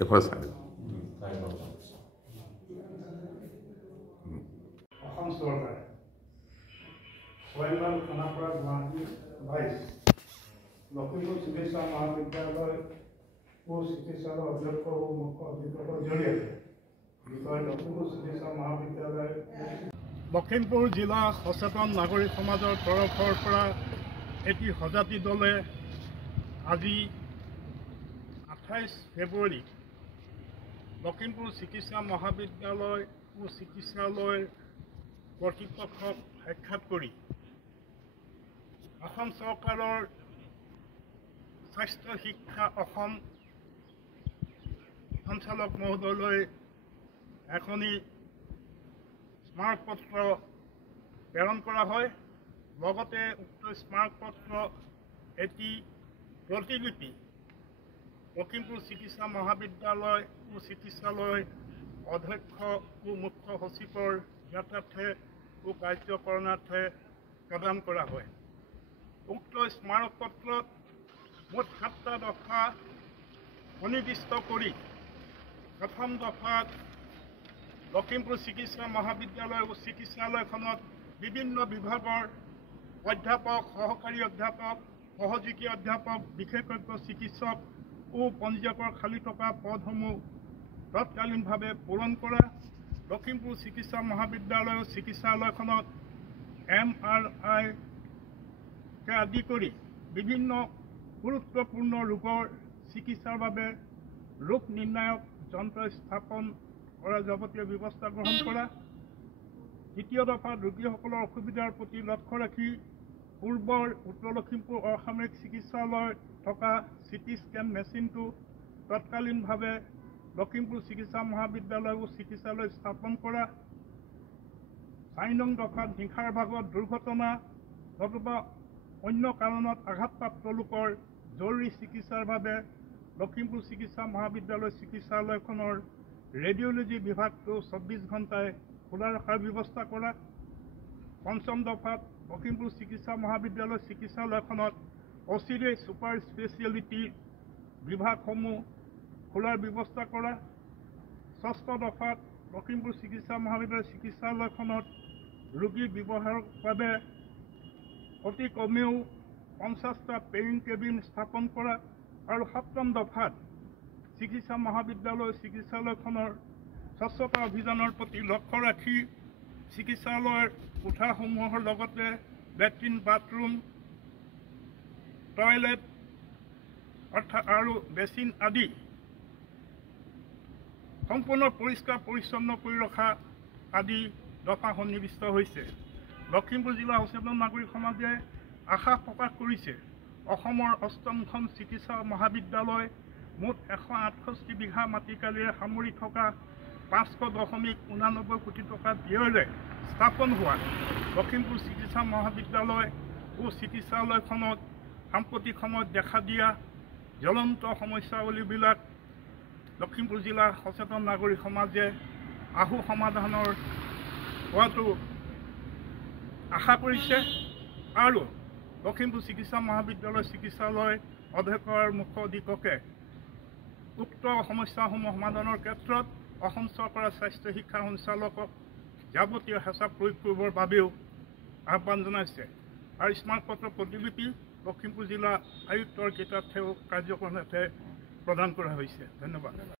এইফালে চাই দিম। অসম চৰকাৰে ছয়নগাঁও খানাপাৰা গুৱাহাটী 22 লখিমপুৰ চিকিৎসা মহাবিদ্যালয় চিকিৎসালয় অধ্যক্ষ ও মুখ্য অধিক্ষকৰ জৰিয়তে বিষয় লখিমপুৰ চিকিৎসা মহাবিদ্যালয় লখিমপুৰ জিলা সচেতন নাগৰিক সমাজৰ তৰফৰ পৰা এটি সজাতি দলে আজি 28 ফেব্ৰুৱাৰী লখিমপুৰ চিকিৎসা মহাবিদ্যালয় ও চিকিৎসালয় কৰ্তৃপক্ষক সাক্ষাৎ কৰি অসম চৰকাৰৰ স্বাস্থ্য শিক্ষা অসম সঞ্চালক মহোদয়লৈ এখনি স্মাৰকপত্ৰ প্ৰেৰণ কৰা হয়। লগতে উক্ত স্মাৰকপত্ৰ এটি প্ৰতিলিপি লখিমপুৰ চিকিৎসা মহাবিদ্যালয় ও চিকিৎসালয় অধ্যক্ষ ও মুখ্য সচিবৰ জ্ঞাতাৰ্থে ও কাৰ্যকৰণাৰ্থে প্ৰদান কৰা হয়। উক্ত স্মাৰকপত্ৰত মুঠ 7টা দফা সন্নিৱিষ্ট কৰি প্ৰথম দফাত লখিমপুৰ চিকিৎসা মহাবিদ্যালয় ও চিকিৎসালয়খনত বিভিন্ন বিভাগৰ অধ্যাপক, সহকাৰী অধ্যাপক, সহযোগী অধ্যাপক, বিশেষজ্ঞ চিকিৎসক ও পঞ্জীয়কৰ খালী থকা পদসমূহ তৎকালীনভাৱে পূৰণ কৰা, লখিমপুৰ চিকিৎসা মহাবিদ্যালয় ও চিকিৎসালয়খনত MRI আদি কৰি বিভিন্ন গুৰুত্বপূৰ্ণ ৰোগৰ চিকিৎসাৰ বাবে ৰোগ নিৰ্ণায়ক যন্ত্ৰ স্থাপন কৰা যাৱতীয় ব্যৱস্থা গ্ৰহণ কৰা। দ্বিতীয় দফাত ৰোগীসকলৰ অসুবিধাৰ প্ৰতি লক্ষ্য ৰাখি পূৰ্বৰ উত্তৰ লখিমপুৰ অসামৰিক চিকিৎসালয়ত থকা CT স্কেন মেচিনটো তৎকালীনভাৱে লখিমপুৰ চিকিৎসা মহাবিদ্যালয় ও চিকিৎসালয় স্থাপন কৰা। 4 নং দফাত নিশাৰ ভাগত দুৰ্ঘটনা নতুবা অন্য কাৰণত আঘাতপ্ৰাপ্ত লোকৰ জৰুৰী চিকিৎসাৰ বাবে লখিমপুৰ চিকিৎসা মহাবিদ্যালয় চিকিৎসালয়খনৰ ৰেডিঅ'লজি বিভাগটো 24 ঘণ্টাই খোলা ৰখাৰ ব্যৱস্থা কৰা। 5ম দফাত লখিমপুৰ চিকিৎসা মহাবিদ্যালয় চিকিৎসালয়খনত অচিৰে ছুপাৰ স্পেচিয়েলিটি বিভাগসমূহ খোলাৰ ব্যৱস্থা কৰা। 6ষ্ঠ দফাত লখিমপুৰ চিকিৎসা মহাবিদ্যালয় চিকিৎসালয়খনত ৰোগীৰ ব্যৱহাৰৰ বাবে অতি কমেও 50টা পেইং কেবিন স্থাপন কৰা। আৰু 7ম দফাত চিকিৎসা মহাবিদ্যালয় চিকিৎসালয়খনৰ স্বচ্ছতা অভিযানৰ প্ৰতি লক্ষ্য ৰাখি চিকিৎসালয়ৰ কোঠাসমূহৰ লগতে লেট্ৰিন, বাথৰুম, টয়লেট আৰু বেচিন আদি সম্পূৰ্ণ পৰিষ্কাৰ পৰিচ্ছন্ন কৰি ৰখা আদি দফা সন্নিৱিষ্ট হৈছে। লখিমপুৰ জিলা সচেতন নাগৰিক সমাজে আশা প্ৰকাশ কৰিছে অসমৰ 8খন চিকিৎসা মহাবিদ্যালয় মুঠ 168 বিঘা মাটিকালিৰে সামৰি থকা 510.89 কোটি টকা ব্যয়েৰে স্থাপন হোৱা লখিমপুৰ চিকিৎসা মহাবিদ্যালয় ও চিকিৎসালয়খনত সাম্প্ৰতিক সময়ত দেখা দিয়া জ্বলন্ত সমস্যাৱলীবিলাক লখিমপুৰ জিলা সচেতন নাগৰিক সমাজে আহু সমাধানৰ হোৱাটো আশা কৰিছে আৰু লখিমপুৰ চিকিৎসা মহাবিদ্যালয় চিকিৎসালয় অধ্যক্ষ আৰু মুখ্য অধীক্ষকে উক্ত সমস্যাসমূহ সমাধানৰ ক্ষেত্ৰত অসম চৰকাৰৰ স্বাস্থ্য শিক্ষা সঞ্চালকক যাৱতীয় হেঁচা প্ৰয়োগ কৰিবৰ বাবেও আহ্বান জনাইছে। আৰু স্মাৰকপত্ৰ প্ৰতিলিপি লখিমপুৰ জিলা আয়ুক্তৰ জ্ঞাতাৰ্থে কাৰ্যকৰণাৰ্থে প্ৰদান কৰা হৈছে। ধন্যবাদ।